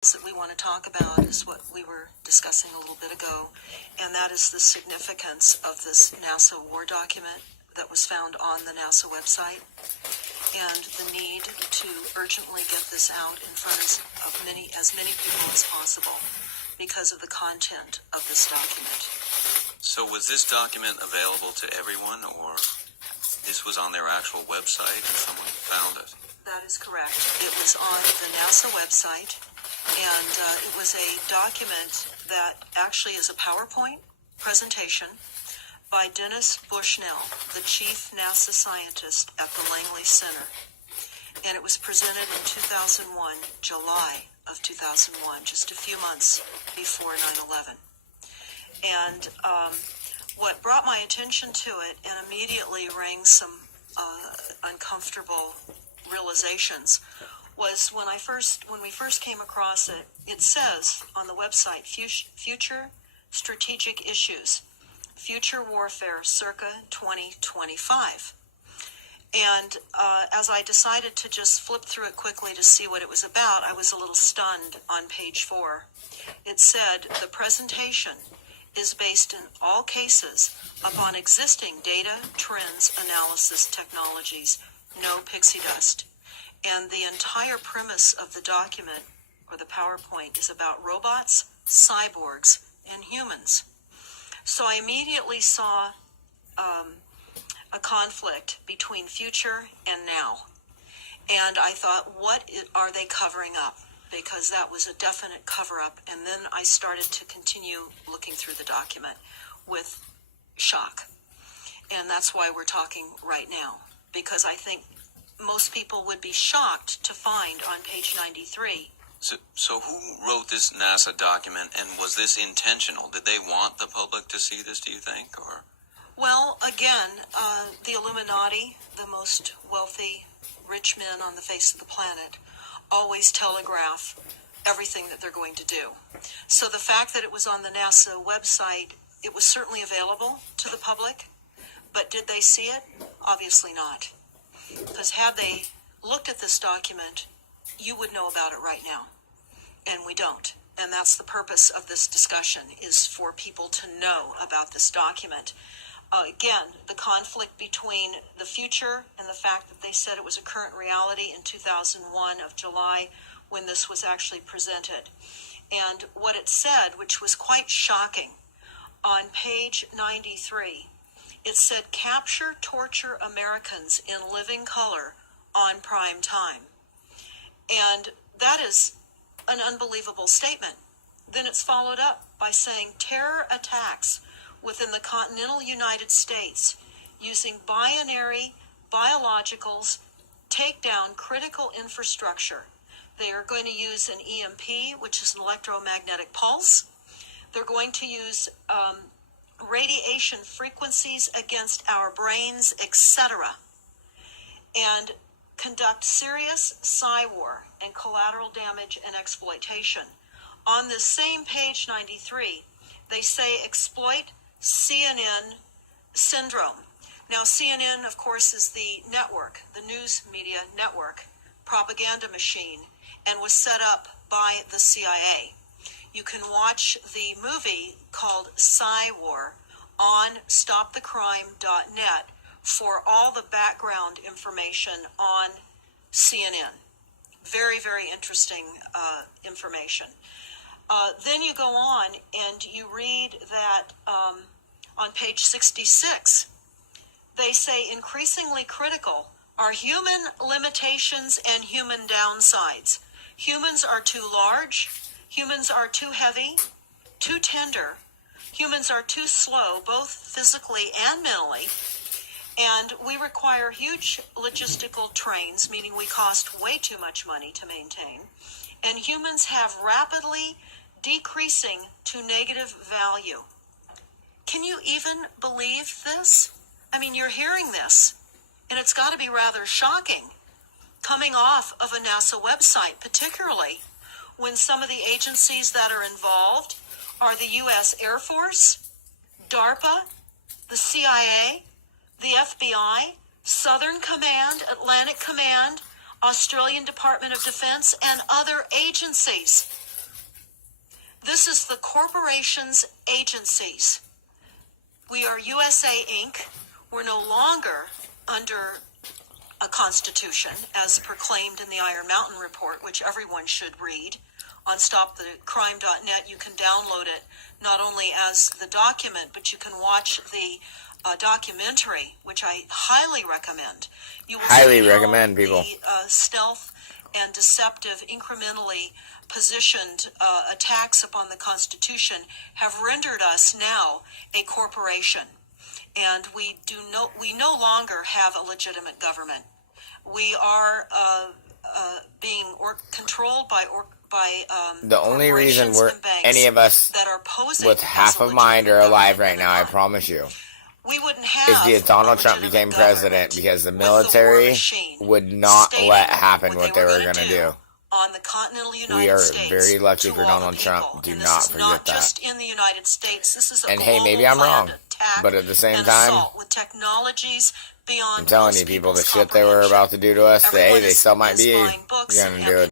that we want to talk about is what we were discussing a little bit ago, and that is the significance of this NASA war document that was found on the NASA website, and the need to urgently get this out in front of as many people as possible because of the content of this document. So was this document available to everyone, or this was on their actual website and someone found it? That is correct. It was on the NASA website, and it was a document that actually is a PowerPoint presentation by Dennis Bushnell, the chief NASA scientist at the Langley Center. And it was presented in 2001, July of 2001, just a few months before 9/11. And what brought my attention to it and immediately rang some uncomfortable realizations was when we first came across it. It says on the website, future strategic issues, future warfare circa 2025. And as I decided to just flip through it quickly to see what it was about, I was a little stunned on page 4. It said, the presentation is based in all cases upon existing data, trends, analysis technologies, no pixie dust. And the entire premise of the document, or the PowerPoint, is about robots, cyborgs, and humans. So I immediately saw a conflict between future and now. And I thought, what are they covering up? Because that was a definite cover-up. And then I started to continue looking through the document with shock. And that's why we're talking right now. Because I think most people would be shocked to find on page 93. So who wrote this NASA document, and was this intentional? Did they want the public to see this, do you think? Or? Well, again, the Illuminati, the most wealthy, rich men on the face of the planet, always telegraph everything that they're going to do. So the fact that it was on the NASA website, it was certainly available to the public, but did they see it? Obviously not. Because had they looked at this document, you would know about it right now. And we don't. And that's the purpose of this discussion, is for people to know about this document. Again, the conflict between the future and the fact that they said it was a current reality in 2001 of July when this was actually presented. And what it said, which was quite shocking, on page 93, it said, capture, torture Americans in living color on prime time. And that is an unbelievable statement. Then it's followed up by saying terror attacks within the continental United States using binary biologicals take down critical infrastructure. They are going to use an EMP, which is an electromagnetic pulse. They're going to use radiation frequencies against our brains, etc., and conduct serious psy-war and collateral damage and exploitation. On this same page 93, they say exploit CNN syndrome. Now, CNN, of course, is the network, the news media network, propaganda machine, and was set up by the CIA. You can watch the movie called Psy-War on stopthecrime.net for all the background information on CNN. Very, very interesting information. Then you go on and you read that on page 66, they say increasingly critical are human limitations and human downsides. Humans are too large. Humans are too heavy, too tender. Humans are too slow, both physically and mentally. And we require huge logistical trains, meaning we cost way too much money to maintain. And humans have rapidly decreasing to negative value. Can you even believe this? I mean, you're hearing this, and it's got to be rather shocking coming off of a NASA website, particularly when some of the agencies that are involved are the U.S. Air Force, DARPA, the CIA, the FBI, Southern Command, Atlantic Command, Australian Department of Defense, and other agencies. This is the corporations' agencies. We are USA Inc. We're no longer under a constitution as proclaimed in the Iron Mountain Report, which everyone should read. On stopthecrime.net, you can download it not only as the document, but you can watch the documentary, which I highly recommend. You will Highly see how recommend, people. The stealth and deceptive, incrementally positioned attacks upon the Constitution have rendered us now a corporation, and we no longer have a legitimate government. We are being controlled by The only reason corporations we're and banks any of us that are posing with as half a of mind are legitimate alive government right now, I and are not. promise you, We wouldn't have is because Donald a Trump legitimate became president government because the with war military machine would not stating let happen what they were gonna going to do. on the continental United We are States. very lucky to for all Donald the Trump. people. Do And not this is forget not that. just in the United States. This is a And hey, global maybe I'm planned wrong, attack but at the same and time, assault with technologies beyond I'm telling most you, people, the people's shit they were about to do to us, hey, Everyone they is still might be buying books going and to do it.